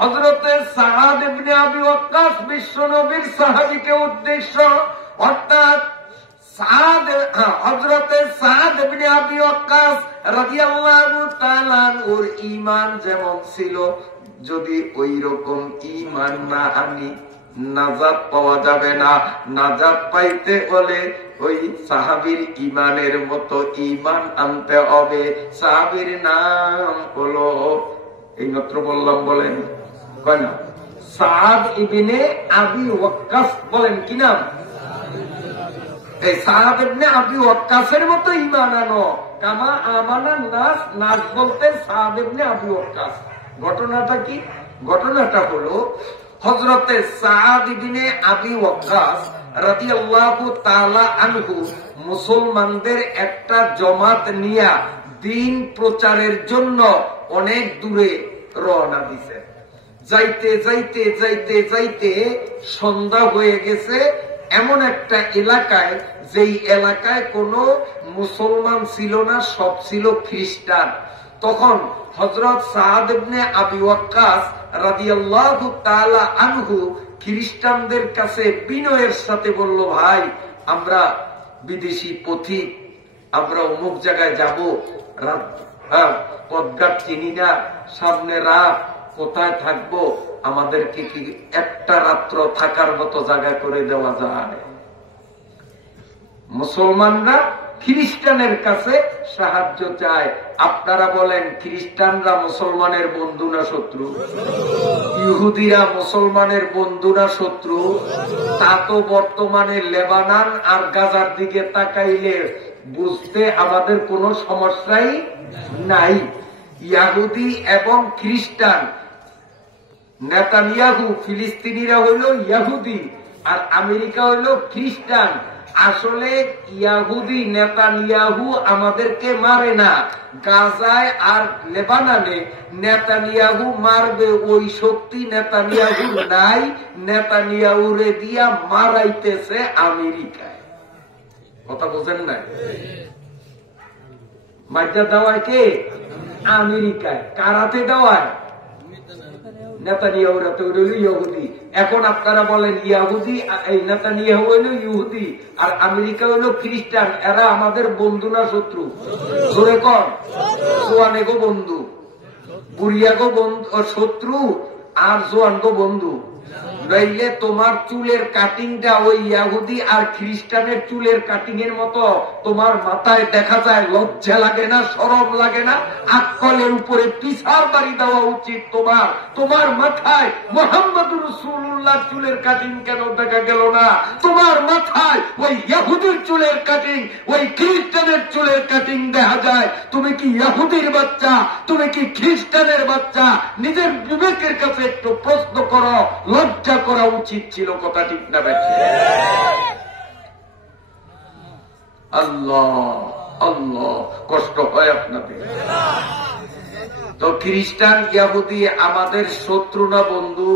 হযরতে সাআদ ইবনে আবি ওয়াক্কাস বিশ্ব নবীর সাহাবীকে উদ্দেশ্য, অর্থাৎ হযরতে সাআদ ইবনে আবি ওয়াক্কাস রাদিয়াল্লাহু তাআলা আনহুর ঈমান যেমন ছিল, যদি ওই রকম ঈমান না আনি নাজাত পাওয়া যাবে না। নাজাত পাইতে হলে ওই সাহাবীর ঈমানের মতো ঈমান আনতে হবে। সাহাবীর নাম হলো, এইমাত্র বললাম, বলেন কয় না? সাআদ ইবনে আবি ওয়াক্কাস। বলেন কি নাম? এই সাআদ ইবনে আবি ওয়াক্কাসের মতো ঈমান আনো। কামা আমানান নাস, নাস বলতে সাআদ ইবনে আবি ওয়াক্কাস। ঘটনাটা কি? ঘটনাটা হলো হযরতে সাআদ ইবনে আবি ওয়াক্কাস রাদিয়াল্লাহু তাআলা আনহু মুসলমানদের একটা জমাত নিয়া দ্বীন প্রচারের জন্য অনেক দূরে রওনা দিছে। যাইতে যাইতে যাইতে যাইতে সন্ধ্যা হয়ে গেছে এমন একটা এলাকায়, যেই এলাকায় কোনো মুসলমান ছিল না, সব ছিল খ্রিস্টান। তখন হযরত সাআদ ইবনে আবি ওয়াক্কাস রাদিয়াল্লাহু তাআলা আনহু খ্রিস্টানদের কাছে বিনয়ের সাথে বলল, ভাই, আমরা বিদেশি পথিক, আমরা অমুক জায়গায় যাব, পথঘাট চিনি না, সামনে রাত, কোথায় থাকবো, আমাদেরকে কি একটা রাত্র থাকার মতো জায়গা করে দেওয়া যায়? মুসলমানরা খ্রিস্টানের কাছে সাহায্য চায়। আপনারা বলেন, খ্রিস্টানরা মুসলমানের বন্ধু না শত্রু? ইহুদিরা মুসলমানের বন্ধু না শত্রু? তা তো বর্তমানে লেবানন আর গাজার দিকে তাকাইলে বুঝতে আমাদের কোনো সমস্যাই নাই। ইহুদি এবং খ্রিস্টান, নেতানিয়াহু ফিলিস্তিনিরা হইল ইহুদি আর আমেরিকা হইল খ্রিস্টান। আসলে ইহুদি নেতানিয়াহু আমাদেরকে মারে না। গাজায় আর লেবাননে নেতানিয়াহু মারবে ওই শক্তি নেতানিয়াহু নাই। নেতানিয়াহুরে দিয়া মারাইতেছে আমেরিকায়। কথা বোঝেন না? মাইজা দেওয়ায় কে? আমেরিকায়। কারাতে দেওয়ায় নেতানিয়াহুরা তো ইহুদি। এখন আপনারা বলেন, ইহুদি, এই নেতানিয়াহু হইল ইহুদি আর আমেরিকা হইল খ্রিস্টান, এরা আমাদের বন্ধু না শত্রু? জোরে কর। জোয়ানেগো বন্ধু, বুড়িয়াগো বন্ধু শত্রু, আর জোয়ানগো বন্ধু। নইলে তোমার চুলের কাটিংটা ওই ইহুদি আর খ্রিস্টানের চুলের কাটিং এর মতো তোমার মাথায় দেখা যায়। লজ্জা লাগে না? শরম লাগে না? আকলের উপরে পিছার বাড়ি দেওয়া উচিত তোমার। তোমার মাথায় মুহাম্মদুর রাসূলুল্লাহ চুলের কাটিং কেন দেখা গেল না? তোমার মাথায় ওই ইহুদির চুলের কাটিং, ওই খ্রিস্টানের চুলের কাটিং দেখা যায়। তুমি কি ইহুদির বাচ্চা? তুমি কি খ্রিস্টানের বাচ্চা? নিজের বিবেকের কাছে একটু প্রশ্ন করো। লজ্জা করা উচিত ছিল। কথা ঠিক না? আল্লাহ আল্লাহ, কষ্ট হয় আপনাদের। তো খ্রিস্টান ইহুদি আমাদের শত্রু না বন্ধু?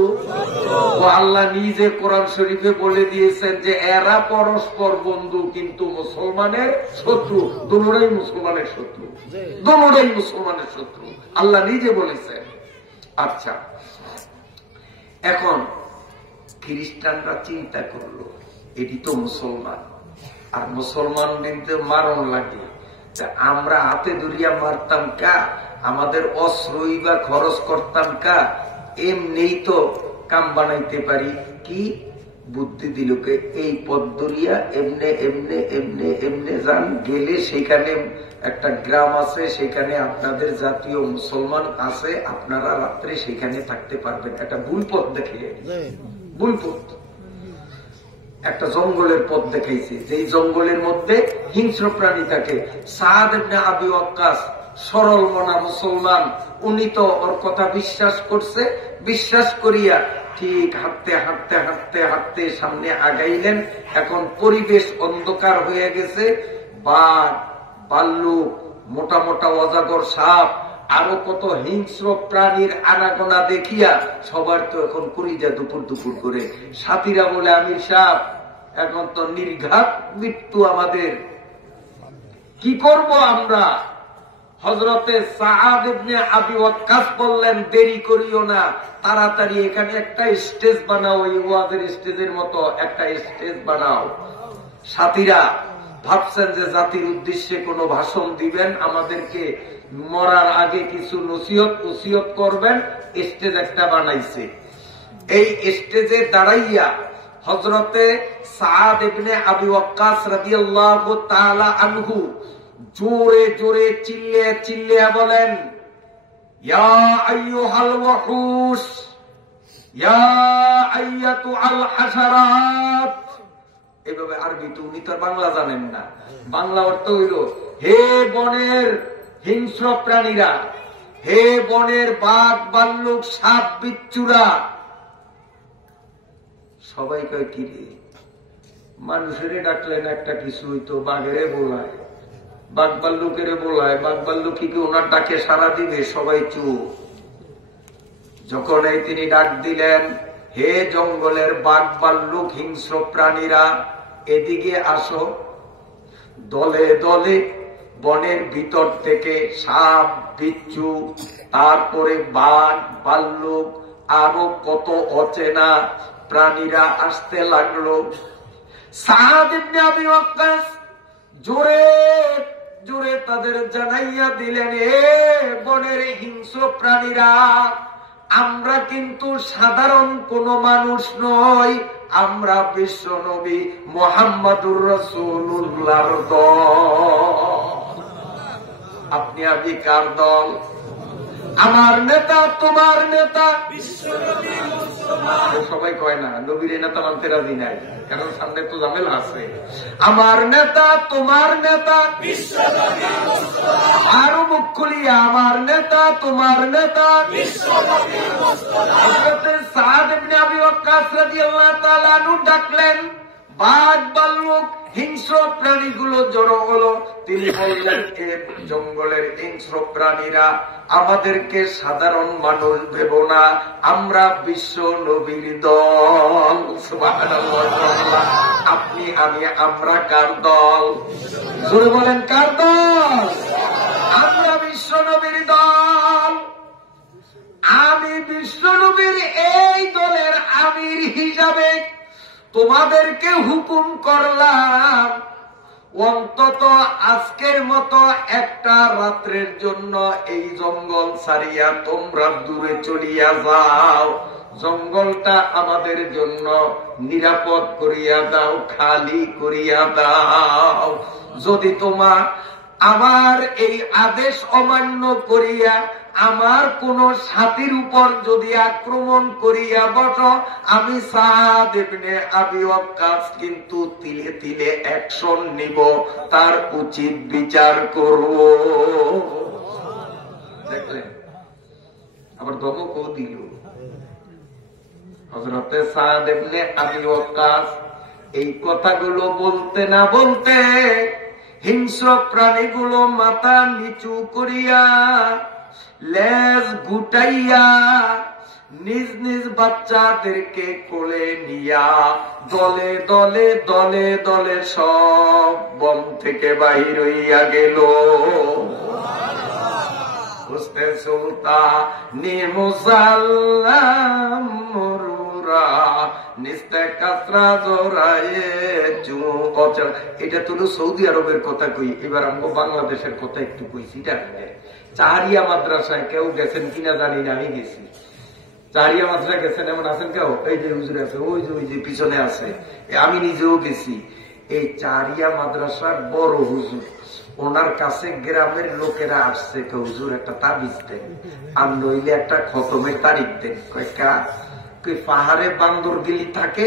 ও আল্লাহ নিজে কোরআন শরীফে বলে দিয়েছেন যে এরা পরস্পর বন্ধু, কিন্তু মুসলমানের শত্রু। দুটোই মুসলমানের শত্রু, দুটোই মুসলমানের শত্রু, আল্লাহ নিজে বলেছেন। আচ্ছা, এখন খ্রিস্টানরা চিন্তা করলো, এটি তো মুসলমান, আর মুসলমান কিন্তু মারণ লাগে, আমরা হাতে ধরিয়া মারতাম কা? আমাদের অস্ত্রই বা খরচ করতাম কা? এমনি তো কাম বানাইতে পারি। কি বুদ্ধি দিলকে, এই পথ ধরিয়া এমনে এমনে এমনে এমনে যান, গেলে সেখানে একটা গ্রাম আছে, সেখানে আপনাদের জাতীয় মুসলমান আছে, আপনারা রাত্রে সেখানে থাকতে পারবেন। একটা ভুল পথ দেখে, ভুল পথ, একটা জঙ্গলের পথ দেখাইছে, যেই জঙ্গলের মধ্যে হিংস্র প্রাণী থাকে। সাআদ ইবনে আবি ওয়াক্কাস সরল মনা মুসলমান, উনি তো ওর কথা বিশ্বাস করছে। বিশ্বাস করিয়া ঠিক হাঁটতে হাঁটতে হাঁটতে হাঁটতে সামনে আগাইলেন। এখন পরিবেশ অন্ধকার হয়ে গেছে। বাঘ, ভাল্লুক, মোটা মোটা অজাগর সাপ, আরো কত হিংস্র প্রাণীর আনাগোনা দেখিয়া সবার তো এখন কলিজা দুপুর দুপুর করে। সাথীরা বলে, আমির সাহেব, এখন তো নির্ঘাত মৃত্যু আমাদের, কি করব আমরা? হযরতে সাআদ ইবনে আবি ওয়াক্কাস বললেন, দেরি করিও না, তাড়াতাড়ি এখানে একটা স্টেজ বানাও, এই ওয়াজের স্টেজের মতো একটা স্টেজ বানাও। সাথীরা ভাবছেন যে জাতির উদ্দেশ্যে কোনো ভাষণ দিবেন, আমাদেরকে মরার আগে কিছু নসিহত ওসিয়ত করবেন, স্টেজ একটা বানাইছে। এই স্টেজে দাঁড়াইয়া হযরতে সাআদ ইবনে আবি ওয়াক্কাস রাদিয়াল্লাহু তাআলা আনহু জোরে জোরে চিল্লিয়ে চিল্লিয়ে বলেন, ইয়া আইয়ুহাল ওয়াহুশ, ইয়া আইয়াতুল হাশারাত। এভাবে আরবি তো উনি তো বাংলা জানেন না, বাংলা অর্থ হইল, হে বনের হিংস্র প্রাণীরা, হে বনের বাঘ ভাল্লুক সাপ বিচ্ছুরা। সবাই কয় কি রে, মানুষেরে ডাকলেন একটা কিছু হইতো, বাঘেরে বোলায়, বাঘ ভাল্লুকেরে বোলায়, বাঘ ভাল্লুক কি ওনার ডাকে সাড়া দিবে? সবাই চুপ। যখন এই তিনি ডাক দিলেন, হে জঙ্গলের বাঘ ভাল্লুক হিংস্র প্রাণীরা, এদিকে আসো। দলে দলে বনের ভিতর থেকে সাপ বিচ্ছু, তারপরে বাঘ ভাল্লুক, আরো কত অচেনা প্রাণীরা আসতে লাগলো। সাআদ ইবনে আবি ওয়াক্কাস জোরে জোরে তাদের জানাইয়া দিলেন, হে বনের হিংস্র প্রাণীরা, আমরা কিন্তু সাধারণ কোন মানুষ নই, আমরা বিশ্ব নবী মুহাম্মদুর রাসূলুল্লাহর দল। আপনি আমি কার দল? আমার নেতা তোমার নেতা বিশ্বনবী মুস্তাফা। সবাই কয় না নবীর নেতা মানতে রাজি নাই, কারণ সামনে তো ঝামেলা আছে। আমার নেতা তোমার নেতা বিশ্বনবী মুস্তাফা। আরো মুখ খুলিয়া, আমার নেতা তোমার নেতা বিশ্বনবী মুস্তাফা। হযরত সাআদ ইবনে আবি ওয়াক্কাস রাদিয়াল্লাহু তাআলা আনহু ডাকলেন, বাঘ ভাল্লুক হিংস্র প্রাণীগুলো জড়ো হলো। তিনি বললেন, এ জঙ্গলের হিংস্র প্রাণীরা, আমাদেরকে সাধারণ মানুষ ভেবো না, আমরা বিশ্ব নবীর দল। সুবহানাল্লাহ। আপনি আমি আমরা কার দল? জোরে বলেন, কার দল? আমরা বিশ্ব নবীর দল। আমি বিশ্ব নবীর এই দলের আমির হিসাবে তোমাদেরকে হুকুম করলাম, অন্তত আজকের মতো একটা রাত্রের জন্য এই জঙ্গল ছাড়িয়া তোমরা দূরে চলিয়া যাও। জঙ্গলটা আমাদের জন্য নিরাপদ করিয়া দাও, খালি করিয়া দাও। যদি তোমার আমার এই আদেশ অমান্য করিয়া আমার কোন সাথীর উপর যদি আক্রমণ করিয়া বসো, আমি সাআদ ইবনে আবি ওয়াক্কাস কিন্তু তিলে তিলে অ্যাকশন নিব, তার উচিত বিচার করব। দেখলেন, আবার ধমকও দিল। হযরতে সাআদ ইবনে আবি ওয়াক্কাস এই কথাগুলো বলতে না বলতে হিংস্র প্রাণীগুলো মাথা নিচু করিয়া লেজ গুটাইয়া নিজ নিজ বাচ্চাদেরকে কোলে নিয়া দলে দলে দলে দলে সব বন থেকে বাহির হইয়া গেল। হুসনে সুলতানি মুসাল্লাম মুরুরা নিস্তে কাসরা জোরায়ে চুকচা। এটা তো সৌদি আরবের কথা কই, এবার আমরা বাংলাদেশের কথা একটু কইছি। চাহারিয়া মাদ্রাসায় কেউ গেছেন কিনা জানি না, আমি গেছি। চাহারিয়া মাদ্রাসা গেছেন এমন আছেন কেউ? এই যে হুজুর আছে, ওই যে পিছনে আছে, আমি নিজেও গেছি। এই চাহারিয়া মাদ্রাসার বড় হুজুর, ওনার কাছে গ্রামের লোকেরা আসছে, হুজুর একটা তাবিজ দেন, আর নইলে একটা খতমের তারিখ দেন। পাহাড়ে বান্দরগুলি থাকে,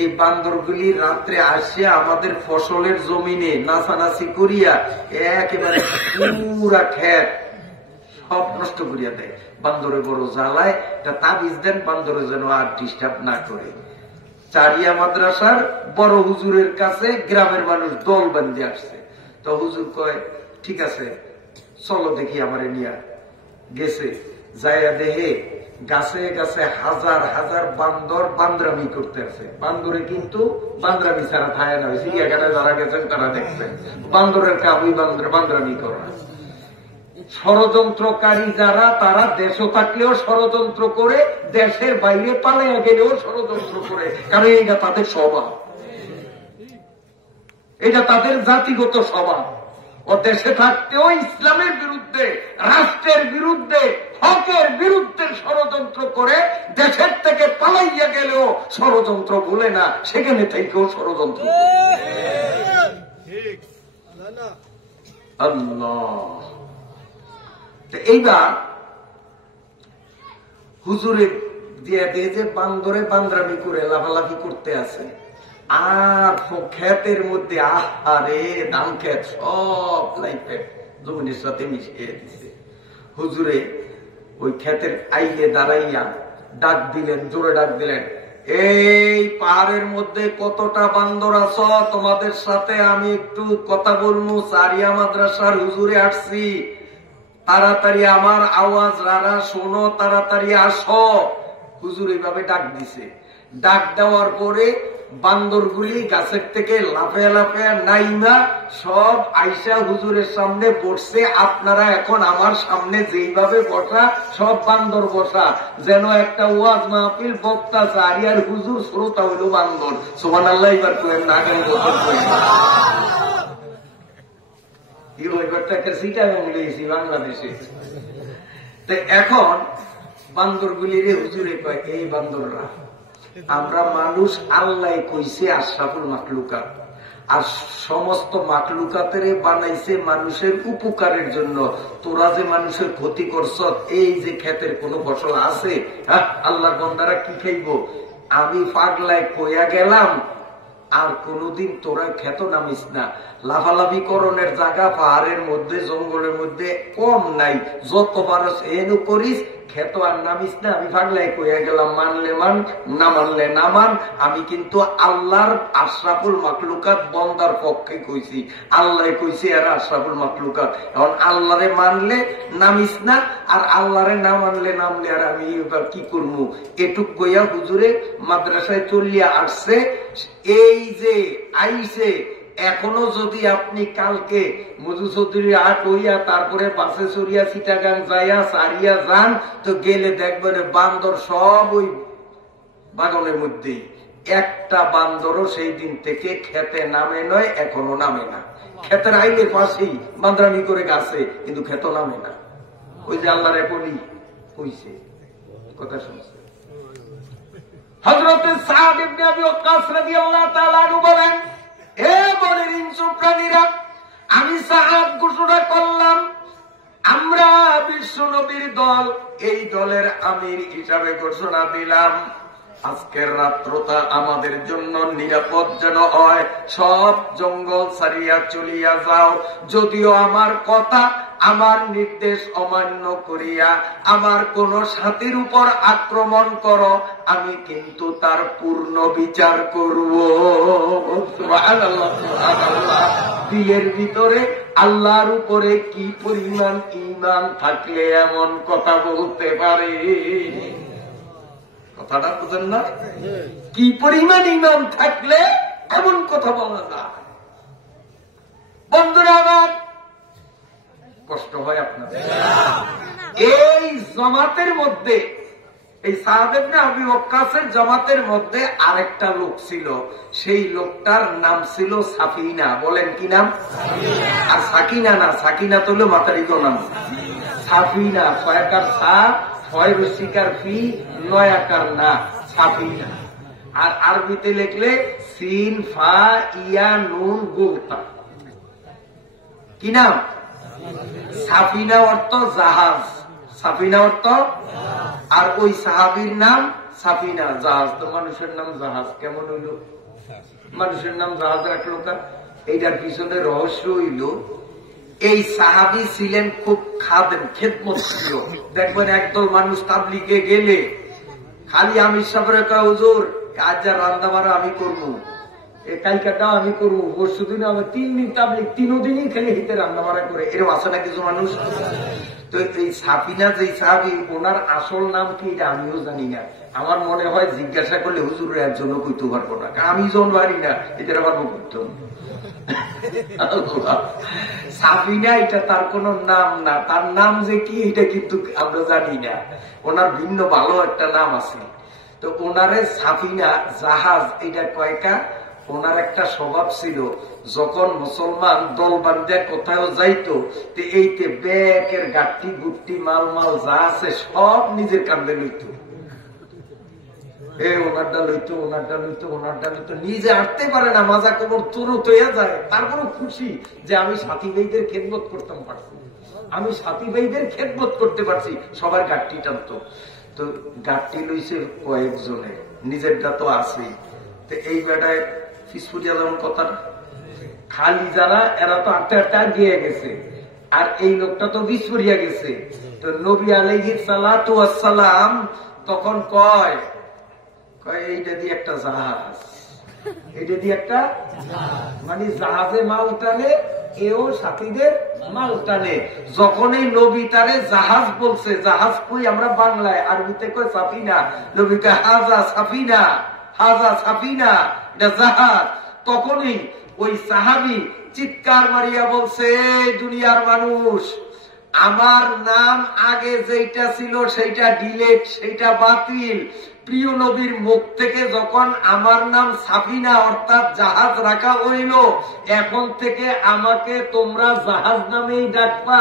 এই বান্দরগুলি রাত্রে আসে আমাদের ফসলের জমিনে নাচানাচি করিয়া একেবারে পুরা খেত সব নষ্ট করিয়া দেয়। বান্দরে বড় জ্বালায়, একটা তাবিজ দেন, বান্দরে যেন আর ডিস্টার্ব না করে। চারিয়া মাদ্রাসার বড় হুজুরের কাছে গ্রামের মানুষ দল বান্ধে আসছে। তো হুজুর কয়, ঠিক আছে চলো দেখি আমারে নিয়া। গেছে, যাইয়া দেহে গাছে গাছে হাজার হাজার বান্দর বান্দরামি করতে আছে। বান্দরে কিন্তু বান্দরামি ছাড়া থাকে না, চিড়িয়াখানায় যারা গেছেন তারা দেখছেন বান্দরের কাবুই বান্দরামি করা। ষড়যন্ত্রকারী যারা তারা দেশও থাকলেও ষড়যন্ত্র করে, দেশের বাইরে পালিয়ে গেলেও ষড়যন্ত্র করে, কারণ এইটা তাদের স্বভাব, এটা তাদের জাতিগত স্বভাব। ও দেশে থাকতেও ইসলামের বিরুদ্ধে, রাষ্ট্রের বিরুদ্ধে, হকের বিরুদ্ধে ষড়যন্ত্র করে, দেশের থেকে পালাইয়া গেলেও ষড়যন্ত্র ভুলে না, সেখানে থেকেও ষড়যন্ত্র। আল্লাহ। এইবার হুজুরে দিয়ে দিয়ে যে বান্দরে বান্দ্রামি করে লাফালাফি করতে আছে, আর ক্ষেতের মধ্যে আহারে ধান ক্ষেত সব লাইফে জমিনের সাথে মিশিয়ে দিছে। হুজুরে ওই ক্ষেতের আইলে দাঁড়াইয়া ডাক দিলেন, জোরে ডাক দিলেন, এই পাহাড়ের মধ্যে কতটা বান্দর আছো, তোমাদের সাথে আমি একটু কথা বলবো। সারিয়া মাদ্রাসার হুজুরে আসছি, তাড়াতাড়ি আমার আওয়াজ রারা শোনো, তাড়াতাড়ি আসো। হুজুর এইভাবে ডাক দিছে। ডাক দেওয়ার পরে বান্দরগুলি গাছের থেকে লাফে লাফে নাইমা সব আইসা হুজুরের সামনে বসছে। আপনারা এখন আমার সামনে যেইভাবে বসা, সব বান্দর বসা, যেন একটা ওয়াজ মাহফিল বক্তা চারি আর হুজুর শ্রোতা হইল বান্দর। সুবহানাল্লাহ। এবার করেন না, কেন বাংলাদেশে এখন বান্দরগুলির হুজুরে কয়, এই বান্দররা, আমরা মানুষ আল্লাহ কইছে আশরাফুল মাখলুকাত, আর সমস্ত মাখলুকাতের বানাইছে মানুষের উপকারের জন্য। তোরা যে মানুষের ক্ষতি করছ, এই যে ক্ষেতের কোন ফসল আছে, আল্লাহর বান্দারা কি খাইব? আমি পাগলায় কইয়া গেলাম, আর কোনদিন তোরা ক্ষেত নামিস না। লাফালাফি করণের জায়গা পাহাড়ের মধ্যে, জঙ্গলের মধ্যে কম নাই, যত পারস এনু করিস, ক্ষেত আর নামিস না। আমি পাগলাই কইয়া গেলাম, মানলে মান, না মানলে না মান। আমি কিন্তু আল্লাহর আশরাফুল মাখলুকাত বন্দার পক্ষে কইছি, আল্লাহ কইছি এরা আশরাফুল মাখলুকাত। এখন আল্লাহরে মানলে নামিস না, আর আল্লাহরে না মানলে নামলে আর আমি এবার কি করবো? এটুক কইয়া হুজুরে মাদ্রাসায় চলিয়া আসছে। এই যে আইসে, এখনো যদি আপনি কালকে মধু চৌধুরী আট হইয়া তারপরে বাসে চড়িয়া চিটাগাং যাইয়া সারিয়া যান, তো গেলে দেখবেন বান্দর সব ওই বাগানের মধ্যেই। একটা বান্দরও সেই দিন থেকে খেতে নামে নয়, এখনো নামে না। খেতের আইলে পাশেই বান্দরামি করে গাছে, কিন্তু খেত নামে না। ওই যে আল্লাহর বলি হইছে, কথা শুনছে। হযরত সাদ ইবনে আবি ওয়াক্কাস রাদিয়াল্লাহু তাআলা আনহু বলেন, হে বনের হিংস্র প্রাণীরা, আমি সাদ ঘোষণা করলাম, আমরা বিশ্ব নবীর দল, এই দলের আমির হিসাবে ঘোষণা দিলাম, আজকের রাত্রটা আমাদের জন্য নিরাপদ যেন হয়। সব জঙ্গল ছাড়িয়া চলিয়া যাও। যদিও আমার কথা, আমার নির্দেশ অমান্য করিয়া আমার কোন সাথীর উপর আক্রমণ করো, আমি কিন্তু তার পূর্ণ বিচার করব। দিলের ভিতরে আল্লাহর উপরে কি পরিমাণ ঈমান থাকলে এমন কথা বলতে পারে? কথাটা বুঝেন না? কি পরিমাণ ঈমান থাকলে এমন কথা বলা যায়? বন্ধুরা আমার, কষ্ট হয় আপনাদের? এই জামাতের মধ্যে, এই সাদ ইবনে আবি ওয়াক্কাসের জামাতের মধ্যে আরেকটা লোক ছিল। সেই লোকটার নাম ছিল সাফিনা। বলেন কি নাম? আর সাকিনা না, সাকিনা তো হলো মাতারিক নাম। সাফিনা, ছয়াকার সা, ছয় রসিকার ফি, নয় আকার না, সাফিনা। আর আরবিতে লিখলে সিন ফা ইয়া নুন গুলতা। কি নাম? সাফিনা অর্থ জাহাজ, সাফিনা অর্থ। আর ওই সাহাবীর নাম সাফিনা, জাহাজ। তো মানুষের নাম জাহাজ কেমন হইল? মানুষের নাম জাহাজ রাখলো কা? এইটার পিছনে রহস্য হইল, এই সাহাবী ছিলেন খুব খাদেম, খেদমত ছিল। দেখবেন একদল মানুষ তাবলিগে গেলে খালি আমির সাহেবের কয়, হুজুর আজ যা রান্না বাড়া আমি করবো, কালকাটাও আমি করবো, পরশু দিন আমি 3 দিন তাবলিগ, 3 দিনই খালি হিতে রান্না বাড়া করে। এরকম আছে না কিছু মানুষ? তো এই সাফিনা যে সাহাবী, ওনার আসল নাম কি এটা আমিও জানি না। আমার মনে হয় জিজ্ঞাসা করলে হুজুরের একজনও কইতে পারবো না, আমি জন পারি না, এটা পারবো করতাম। সাফিনা এটা তার কোন নাম না, তার নাম যে কি এটা কিন্তু আমরা জানি না। ওনার ভিন্ন ভালো একটা নাম আছে। তো ওনারে সাফিনা জাহাজ এটা কয়টা। ওনার একটা স্বভাব ছিল, যখন মুসলমান দল বান্ধে কোথাও যাইতো, এইতে ব্যাগের গাঠি গুট্টি মাল মাল যা আছে সব নিজের কান্দে লইত। ওনারটা লইতো, ওনারটা লইতো, ওনারটা লইতো, নিজে হাঁটতে পারে না, মাজা কোমর তুরুত হইয়া যায়। তারপরও খুশি যে আমি সাথী ভাইদের খেদমত করতাম পারছি, আমি সাথী ভাইদের খেদমত করতে পারছি। সবার গাঠটি টানতো। তো গাঠটি লইছে কয়েকজনে, নিজেরটা তো আছেই। তো এই বেটায় ফিসফুটিয়া যেমন কথা, খালি যারা এরা তো আটটা আটটা গিয়ে গেছে, আর এই লোকটা তো বিস্ফুরিয়া গেছে। তো নবী আলাইহিস সালাতু ওয়াস সালাম তখন কয় এইটা দিয়ে একটা জাহাজ, এটা দিয়ে একটা মানে জাহাজে মাল টানে, এও সাথীদের মাল টানে। যখন এই নবী তারে জাহাজ বলছে, জাহাজ কই আমরা বাংলায়, আরবিতে কয় সাফিনা, নবী কয় হাজা সাফিনা, হাজা সাফিনা, এটা জাহাজ। তখনই ওই সাহাবী চিৎকার মারিয়া বলছে, দুনিয়ার মানুষ, আমার নাম আগে যেটা ছিল সেইটা ডিলেট, সেইটা বাতিল। প্রিয় নবীর মুখ থেকে যখন আমার নাম সাফিনা অর্থাৎ জাহাজ রাখা হইল, এখন থেকে আমাকে তোমরা জাহাজ নামেই ডাকবা,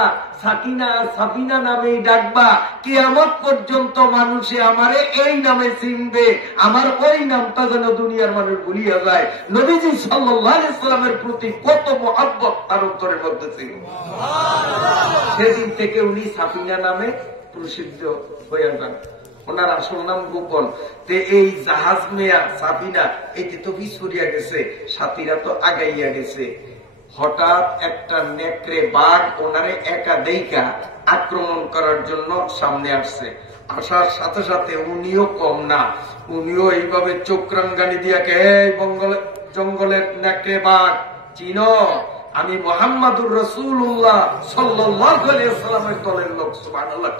সাফিনা নামেই ডাকবা। কিয়ামত পর্যন্ত মানুষে আমারে এই নামে চিনবে, আমার ওই নামটা যেন দুনিয়ার মানুষ ভুলিয়া যায়। নবীজি সাল্লাল্লাহু আলাইহি ওয়াসাল্লামের প্রতি কত মহব্বত তার অন্তরের মধ্যে ছিল। সেদিন থেকে উনি সাফিনা নামে প্রসিদ্ধ হয়ে যান। ওনার আসল নাম গোপন। এই জাহাজ মেয়া সাফিনা এটি তো বিস্ফুরিয়া গেছে, সাথীরা তো আগাইয়া গেছে। হঠাৎ একটা নেকড়ে বাঘ ওনারে একা দেইকা আক্রমণ করার জন্য সামনে আসছে। আসার সাথে সাথে উনিও কম না, উনিও এইভাবে চোখ রাঙ্গানি দিয়া কে, জঙ্গলের নেকড়ে বাঘ চিনো, আমি মুহাম্মাদুর রাসূলুল্লাহ সাল্লাল্লাহু আলাইহি ওয়াসাল্লামের দলের লোক। সুবহানাল্লাহ।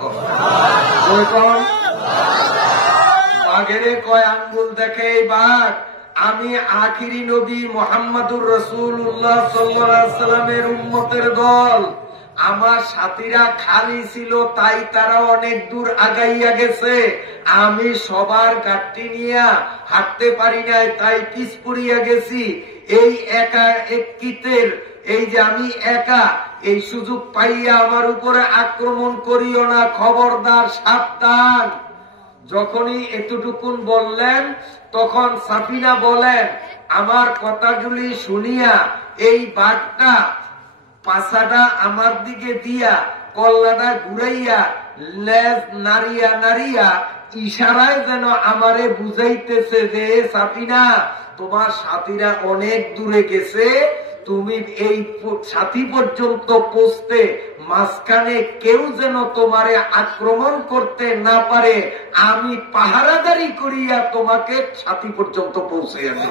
বাঘেরে কয় আঙ্গুল দেখে এই বাঘ, আমি আখিরি নবী মুহাম্মাদুর রাসূলুল্লাহ সাল্লাল্লাহু আলাইহি ওয়াসাল্লামের উম্মতের দল। আমার সাথীরা খালি ছিল, তাই তারা অনেক দূর আগাইয়া গেছে। আমি সবার গাঠটি নিয়ে হাঁটতে পারি নাই, তাই পিছ পড়িয়া গেছি। এই একা একিতের, এই যে আমি একা, এই সুযোগ পাইয়া আমার উপরে আক্রমণ করিও না, খবরদার, সাবধান। যখনই এতটুকুন বললেন, তখন সাফিনা বলেন, আমার কথাগুলি শুনিয়া এই বাঘটা পাছাটা আমার দিকে দিয়া কল্লাটা ঘুরাইয়া লেজ নাড়িয়া নাড়িয়া ইশারায় যেন আমারে বুঝাইতেছে যে সাফিনা, তোমার সাথীরা অনেক দূরে গেছে, তুমি এই সাথী পর্যন্ত পৌঁছতে মাঝখানে কেউ যেন তোমারে আক্রমণ করতে না পারে, আমি পাহারাদারি করিয়া তোমাকে সাথী পর্যন্ত পৌঁছে আনি।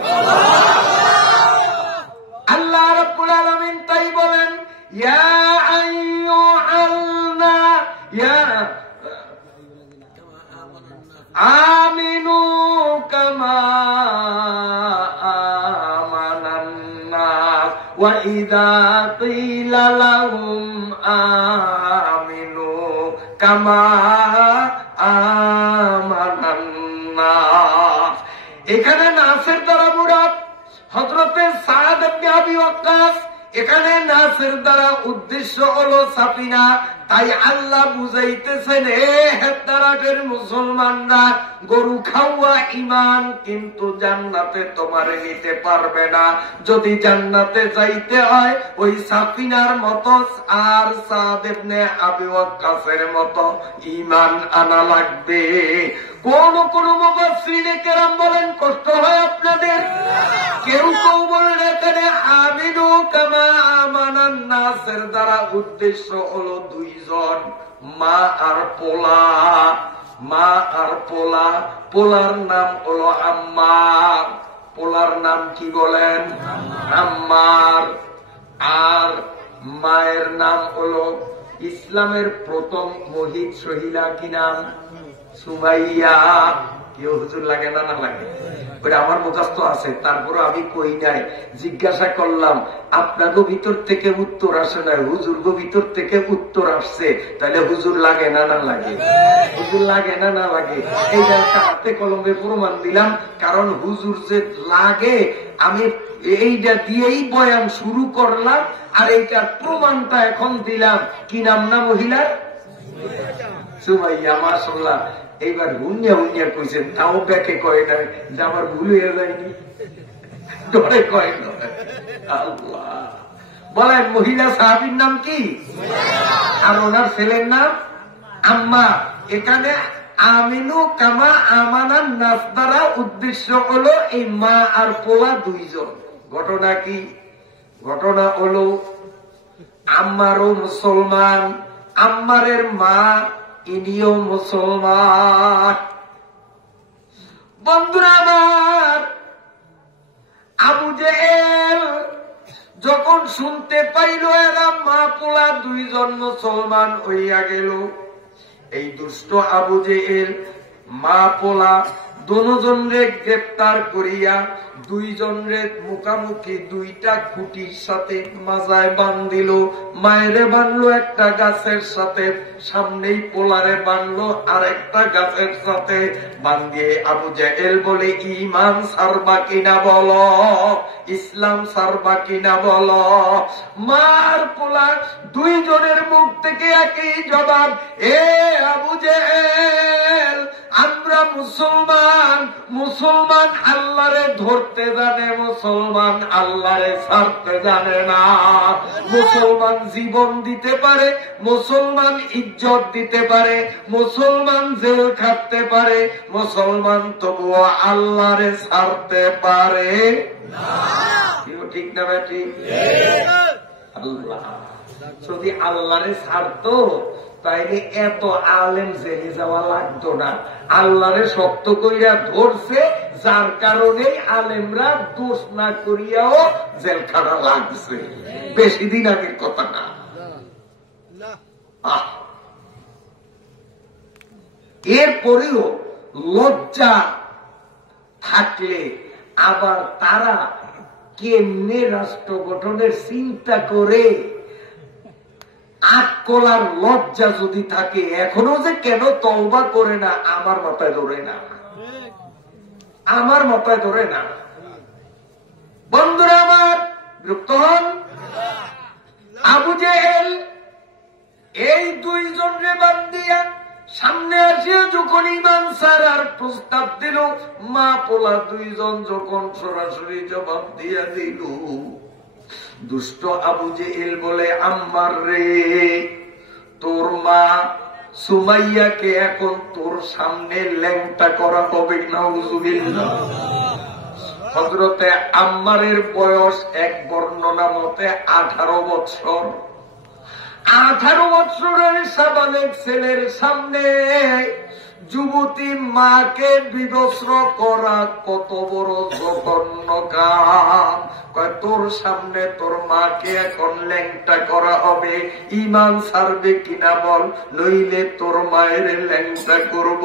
আল্লাহ রাব্বুল আলামিন তাই বলেন, ইয়া আইয়ুহাল্না ইয়া আমিনু কামা আমানান নাস ওয়া ইযা কিলা লাহুম আমিনু কামা আমানান নাস। এখানে নাসের দ্বারা মুরাদ হযরতে সাদ ইবনে আবি ওয়াক্কাস, এখানে নাসের দ্বারা উদ্দেশ্য হলো সাফিনা। তাই আল্লাহ বুঝাইতেছেন, হে হেদারাটের মুসলমানরা, গরু খাওয়া ইমান কিন্তু জান্নাতে তোমারে নিতে পারবে না। যদি জান্নাতে যাইতে হয় ওই সাফিনার মতো আর সাদ ইবনে আবি ওয়াক্কাসের মতো ইমান আনা লাগবে। কোন কোন মুফাসসিরিনে কেরাম বলেন, কষ্ট হয় আপনাদের, কেউ কেউ বলেন এখানে আমিনু কামা আমানান নাসের দ্বারা উদ্দেশ্য হলো দুইজন, মা আর পোলা। মা আর পোলা, পোলার নাম হলো আম্মার। পোলার নাম কি বলেন? আম্মার। আর মায়ের নাম হলো ইসলামের প্রথম মহিত শহীলা কি নাম? সুমাইয়া। কেউ হুজুর লাগে না? না লাগে। ওটা আমার মুখস্থ আছে, তারপরে আমি কই নাই। জিজ্ঞাসা করলাম, আপনাকে ভিতর থেকে উত্তর আসে না, হুজুর গো ভিতর থেকে উত্তর আসছে, তাহলে হুজুর লাগে না? না লাগে। হুজুর লাগে না? না লাগে। এইটা একটা হাতে কলমে প্রমাণ দিলাম, কারণ হুজুর যে লাগে আমি এইটা দিয়েই বয়ান শুরু করলাম, আর এইটার প্রমাণটা এখন দিলাম। কি নাম না মহিলার? সুমাইয়া। মাশাআল্লাহ। এইবার হুনিয়া হুনিয়া কইছেন, তাও ব্যাকে কয় না যে আমার ভুল হয়ে যায়নি, ডরে কয় না। আল্লাহ বলেন, মহিলা সাহাবীর নাম কি? আর ওনার ছেলের নাম আম্মা। এখানে আমিনু কামা আমানান নাস দ্বারা উদ্দেশ্য হলো এই মা আর পোলা দুইজন। ঘটনা কি? ঘটনা হলো আম্মারও মুসলমান, আম্মারের মা ইনিও মুসলমান। বন্ধুরা আমার, আবু জেহেল যখন শুনতে পাইল এরা মা পোলা দুইজন মুসলমান হইয়া গেল, এই দুষ্ট আবু জেহেল মা পোলা দুজনরে গ্রেপ্তার করিয়া দুইজনরে মুখামুখি দুইটা খুঁটির সাথে মাজায় বান্ধিল। মায়েরে বানলো একটা গাছের সাথে, সামনেই পোলারে বানলো আর একটা গাছের সাথে বান্ধিয়ে আবু জেহেল বলে, ঈমান সারবা কিনা বলো, ইসলাম সারবা কিনা বলো। মার পোলা দুইজনের মুখ থেকে একই জবাব, এ আবু জেহেল, আমরা মুসলমান, মুসলমান আল্লাহরে ধরতে জানে, মুসলমান আল্লাহরে ছাড়তে জানে না। মুসলমান জীবন দিতে পারে, মুসলমান ইজ্জত দিতে পারে, মুসলমান জেল খাটতে পারে, মুসলমান তবুও আল্লাহরে ছাড়তে পারে না। ঠিক না বেটি? আল্লাহ যদি আল্লাহরে ছাড়তো তাইলে এত আলেম জেলে যাওয়া লাগতো না। আল্লাহরে শক্ত করিয়া ধরছে, যার কারণে আলেমরা দোষ না করিয়াও জেলখানা লাগছে। বেশি দিন আগের কথা না। এরপরেও লজ্জা থাকলে আবার তারা কেমনে রাষ্ট্র গঠনের চিন্তা করে, আটকলার লজ্জা যদি থাকে, এখনো যে কেন তওবা করে না আমার মাথায় ধরে না, আমার মাথায় ধরে না। বন্ধুরা আমার, বিরক্ত হন। আবু জেহেল এই দুইজনরে বান্ধিয়া সামনে আসিয়া যখন ঈমান ছাড়ার প্রস্তাব দিল, মা পোলা দুইজন যখন সরাসরি জবাব দিয়া দিল, দুষ্ট আবু জেহেল বলে, আম্মার রে, তোর মা সুমাইয়াকে এখন তোর সামনে ল্যাংটা করা হবে না। নাউযুবিল্লাহ। হযরতে আম্মারের বয়স এক বর্ণনা মতে 18 বছর। 18 বছরের সাবালেক ছেলের সামনে যুবতী মাকে বিবস্ত্র করা কত বড় জঘন্য কাজ। তোর সামনে তোর মাকে এখন ল্যাংটা করা হবে, ঈমান ছাড়বে কিনা বল, নইলে তোর মায়ের ল্যাংটা করব।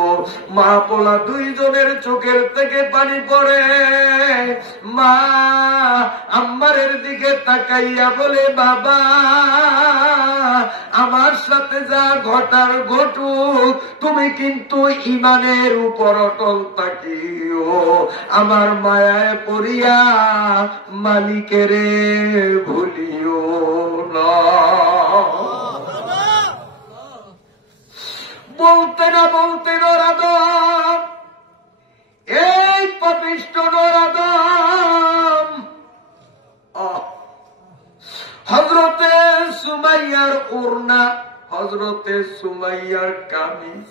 মা পোলা দুইজনের চোখের থেকে পানি পড়ে। মা আম্মারের দিকে তাকাইয়া বলে, বাবা, আমার সাথে যা ঘটার ঘটুক, তুমি কিন্তু ঈমানের উপর অটল থাকিও, আমার মায়ায় পড়িয়া মালিকের ভুলিও না। বলতে না বলতে নরাদম, এই পাপিষ্ঠ নরাদম হযরতে সুমাইয়ার ওড়না, হযরতে সুমাইয়ার কামিজ,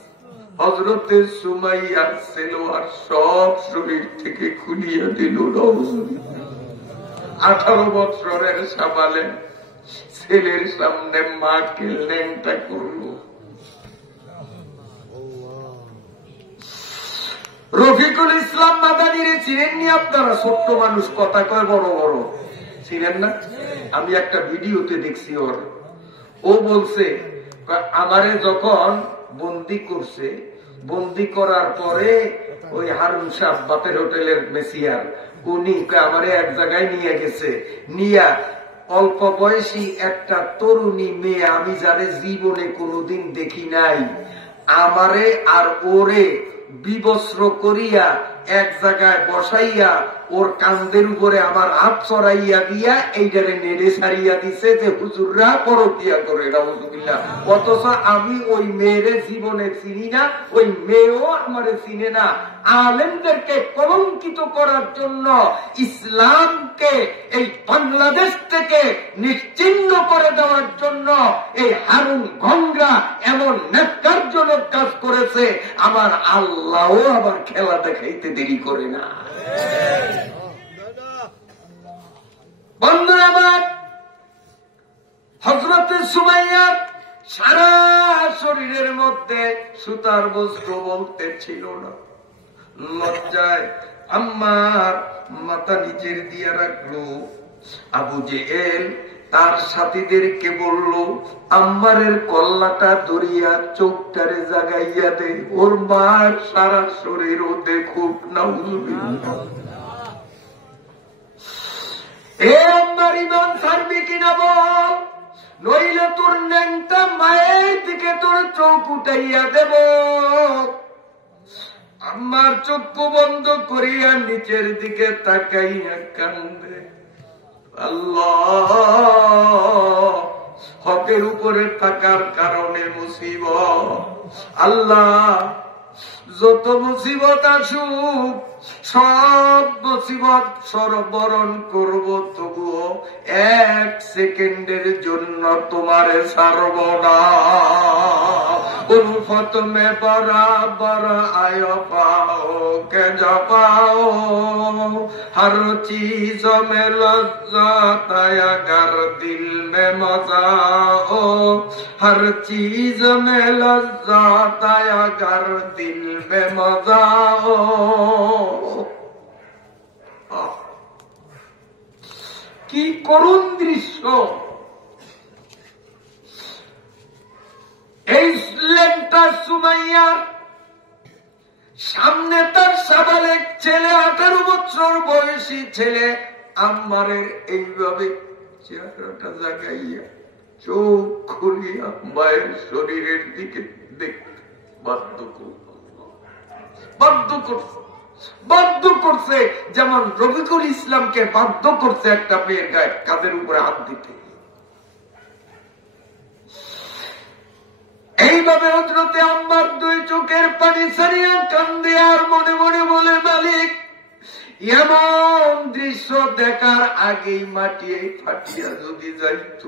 হযরতে সুমাইয়ার সেলোয়ার সব শরীর থেকে খুলিয়ে দিল। 18 বছরের সাবালে ছেলের সামনে মাকে ল্যাংটা করলো। রফিকুল ইসলাম মাদানিরে চিনেননি আপনারা? ছোট্ট মানুষ, কথা কয় বড় বড়, চিনেন না? আমি একটা ভিডিওতে দেখছি ওর, ও বলছে আমারে যখন বন্দি করছে, বন্দি করার পরে ওই হারুন সাহেব বাপের হোটেলের মেসিয়ার উনি আমারে এক জায়গায় নিয়ে গেছে, নিয়া অল্প বয়সী একটা তরুণী মেয়ে, আমি যারে জীবনে কোনোদিন দেখি নাই, আমারে আর ওরে বিবস্ত্র করিয়া এক জায়গায় বসাইয়া ওর কান্দের উপরে আমার হাত চড়াইয়া দিয়া এইটারে নেড়ে ছাড়িয়া দিছে যে হুজুররা পরকিয়া করে নাউজুবিল্লাহ। অথচ আমি ওই মেয়েরে জীবনে চিনি না, ওই মেয়েও আমারে চিনে না। আলেমদেরকে কলঙ্কিত করার জন্য, ইসলামকে এই বাংলাদেশ থেকে নিশ্চিহ্ন করে দেওয়ার জন্য এই হারুন গঙ্গা এমন ন্যাক্কারজনক কাজ করেছে। আমার আল্লাহও আবার খেলা দেখাইতে দেরি করে না। বন্ধুরা আমার, হযরতে সুমাইয়ার সারা শরীরের মধ্যে সুতার বস্ত্র বলতে ছিল না। লজ্জায় আম্মার মাথা নিচের দিয়ে রাখলো। আবু জেহেল তার সাথীদেরকে বলল, আম্মারের কল্লাটা ধরিয়া চোখটারে জাগাইয়া দে, ওর মার সারা শরীর ও দেখুক না। এ আম্মার ইমান ছাড়বি কিনা বল, নইলে তোর ন্যাংটা মায়ের দিকে তোর চোখ উঠাইয়া দেব। আমার চক্ষু বন্ধ করিয়া নিচের দিকে তাকাইয়া কান্দে। আল্লাহ, হকের উপরে থাকার কারণে মুসিবত। আল্লাহ, যত মুসিবত আসুক সব মুসিবত সরবরণ করব, তবুও এক সেকেন্ডের জন্য তোমারে ছাড়ব না। উলফত মে বরাবর আয় পাও কে যাও, হর চিজ মে লজ্জত আয়াগর দিল মে মজাও, হর চিজ মে লজ্জত আয়াগর দিল মে মজাও। কি করুণ দৃশ্য! এই লেনটা সুমাইয়ার সামনে তার সাবালেক ছেলে, 18 বছর বয়সী ছেলে আম্মারের এইভাবে চেহারাটা জাগাইয়া চোখ খুলিয়া মায়ের শরীরের দিকে দেখতে বাধ্য করছে, যেমন রফিকুল ইসলামকে বাধ্য করছে একটা মেয়ের গায়ে কাঁধের উপরে হাত দিতে। এইভাবে হযরতে আম্মার 2 চোখের পানি ছাড়িয়া কান্দে আর মনে মনে বলে, মালিক, এমন দৃশ্য দেখার আগেই মাটি ফাটিয়া যদি যাইত,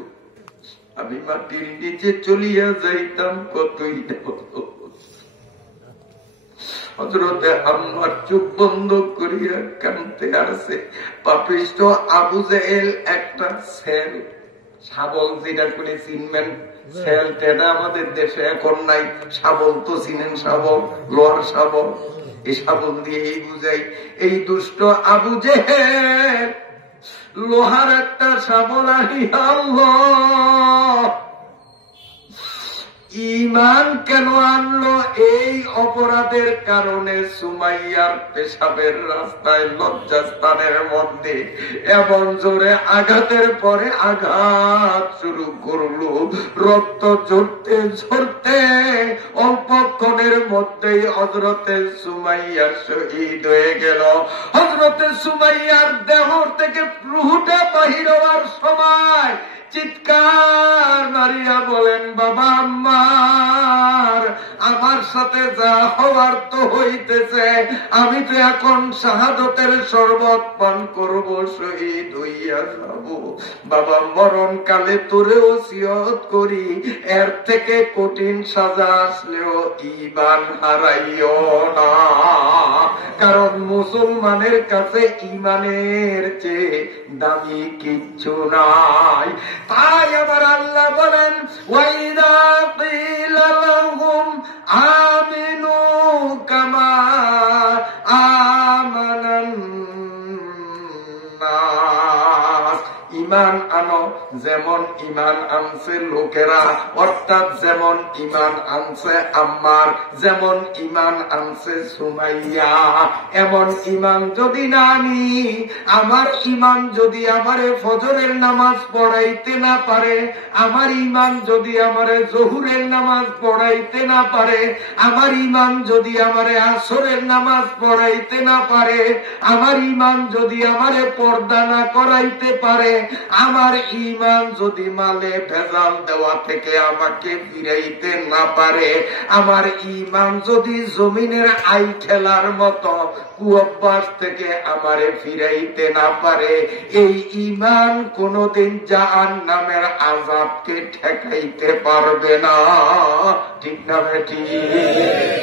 আমি মাটির নিচে চলিয়া যাইতাম কতই। হযরতে আম্মার চোখ বন্ধ করিয়া কাঁদতে আছে। পাপিষ্ঠ আবু জেহেল একটা সেল, শাবল যেটা করে চিনবেন, সেল টেডা আমাদের দেশে এখন নাই, শাবল তো চিনেন, শাবল, লোহার শাবল, এই শাবল দিয়েই বুঝাই। এই দুষ্ট আবু জেহেল লোহার একটা শাবল আনিয়া, আল্লাহ, ঈমান কেন আনলো? এই অপরাধের কারণে সুমাইয়ার পেশাবের রাস্তায় লজ্জাস্থানের মধ্যে এমন জোরে আঘাতের পরে আঘাত শুরু করলো। রক্ত ঝরতে ঝরতে অল্পক্ষণের মধ্যেই হযরতে সুমাইয়া শহীদ হয়ে গেল। হযরতে সুমাইয়ার দেহ থেকে রূহটা বাহির হওয়ার সময় চিৎকার মারিয়া বলেন, বাবা আম্মার, আমার সাথে যা হওয়ার তো হইতেছে, আমি তো এখন শাহাদতের শরবত পান করব, শহীদ হইয়া যাব। বাবা, মরণকালে তোরে ওসিয়ত করি, এর থেকে কঠিন সাজা আসলেও ঈমান হারাইও না, কারণ মুসলমানের কাছে ঈমানের চেয়ে দামি কিচ্ছু নাই। তাই আমার আল্লাহ বলেন, ওয়াইদা কিলা লাহুম আমিনু কামা আমানান নাস, ঈমান আনো যেমন ইমান আনছে লোকেরা, অর্থাৎ যেমন ইমান আনছে আম্মার, যেমন ইমান আনছে সুমাইয়া, এমন ইমান যদি না আনি, আমার ইমান যদি আমারে ফজরের নামাজ পড়াইতে না পারে, আমার ইমান যদি আমারে জহুরের নামাজ পড়াইতে না পারে, আমার ইমান যদি আমারে আসরের নামাজ পড়াইতে না পারে, আমার ইমান যদি আমারে পর্দা না করাইতে পারে, আমার ইমান যদি মালে ভেজাল দেওয়া থেকে আমাকে ফিরাইতে না পারে, আমার ইমান যদি জমিনের আই খেলার মতো কুঅভ্যাস থেকে আমারে ফিরাইতে না পারে, এই ইমান কোনদিন জাহান্নামের আযাবকে ঠেকাইতে পারবে না। ঠিক না বেঠিক?